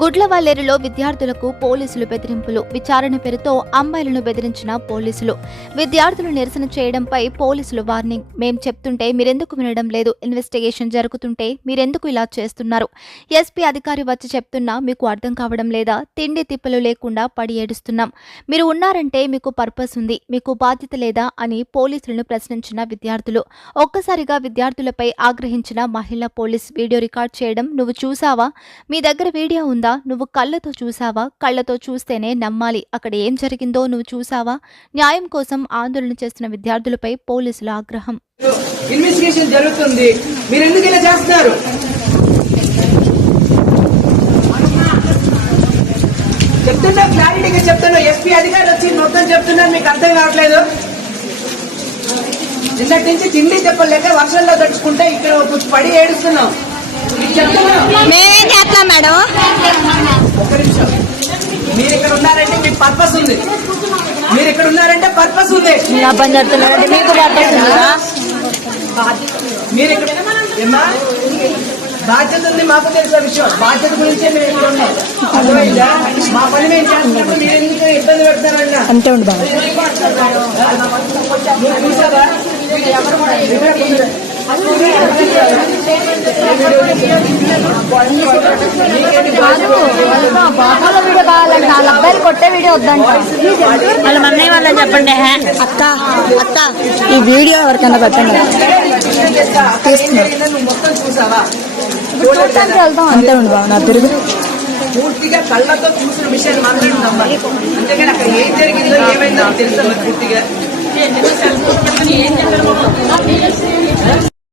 గుడ్లవల్లేరులో విద్యార్థులకు పోలీసులు బెదిరింపులు. విచారణ పేరుతో అమ్మాయిలను బెదిరించిన పోలీసులు. విద్యార్థులు నిరసన చేయడంపై పోలీసులు వార్నింగ్. మేం చెప్తుంటే మీరెందుకు వినడం లేదు? ఇన్వెస్టిగేషన్ జరుగుతుంటే మీరెందుకు ఇలా చేస్తున్నారు? ఎస్పీ అధికారి వచ్చి చెప్తున్నా మీకు అర్థం కావడం లేదా? తిండి తిప్పలు లేకుండా పడి ఏడుస్తున్నాం. మీరు ఉన్నారంటే మీకు పర్పస్ ఉంది మీకు బాధ్యత లేదా అని పోలీసులను ప్రశ్నించిన విద్యార్థులు. ఒక్కసారిగా విద్యార్థులపై ఆగ్రహించిన మహిళా పోలీస్ వీడియో రికార్డ్ చేయడం నువ్వు చూసావా? మీ దగ్గర వీడియో ఉంది. నువ్వు కళ్ళతో చూసావా? కళ్ళతో చూస్తేనే నమ్మాలి. అక్కడ ఏం జరిగిందో నువ్వు చూసావా? న్యాయం కోసం ఆందోళన చేస్తున్న విద్యార్థులపై పోలీసుల ఆగ్రహం. ఇన్వెస్టిగేషన్ జరుగుతుంది. మీరు ఎందుకు ఇలా చేస్తున్నారు? చెప్తున్నా క్లారిటీగా చెప్తున్నా. ఎస్పీ అధికారులు వచ్చి మొత్తం చెప్తున్నారు మీకు అర్థం కావట్లేదు. నిన్నటి నుంచి తిండి చెప్పలేక వర్షంలో తడుచుకుంటే ఇక్కడ కొంచెం పడి ఏడుస్తున్నాం. మేమేం చేస్తాం? మేడం. ఒక్క నిమిషం మీరు ఇక్కడ ఉన్నారంటే మీకు పర్పస్ ఉంది. మీరు ఇక్కడ ఉన్నారంటే పర్పస్ ఉంది. మీరు అబ్బాయి చెప్తున్నారంటే మీకు పర్పస్ ఉందా? మీరు ఇక్కడ బాధ్యత ఉంది మాకు తెలిసిన విషయం. బాధ్యత గురించే మేము ఇక్కడ ఉన్నాం. అర్థమైందా? మా పని మేము చేస్తున్నప్పుడు మీరు ఎందుకు ఇబ్బంది పెడతారన్నా? అంతే ఉండు బాబు. మీరు చూసారా? బాబాల వీడియో కావాలంటే వాళ్ళ అబ్బాయిలు కొట్టే వీడియో వద్దంట వాళ్ళ మమ్మీ వాళ్ళని చెప్పండి అక్క అక్క ఈ వీడియో ఎవరికైనా పెట్టండి. చూడటానికి వెళ్తాం అంతే ఉండు బాబు నా తిరుగు. పూర్తిగా కళ్ళతో చూసిన విషయాన్ని మాత్రమే నమ్మాలి అంతేగాని అక్కడ ఏం జరిగిందో ఏమైందో తెలుసా పూర్తిగా.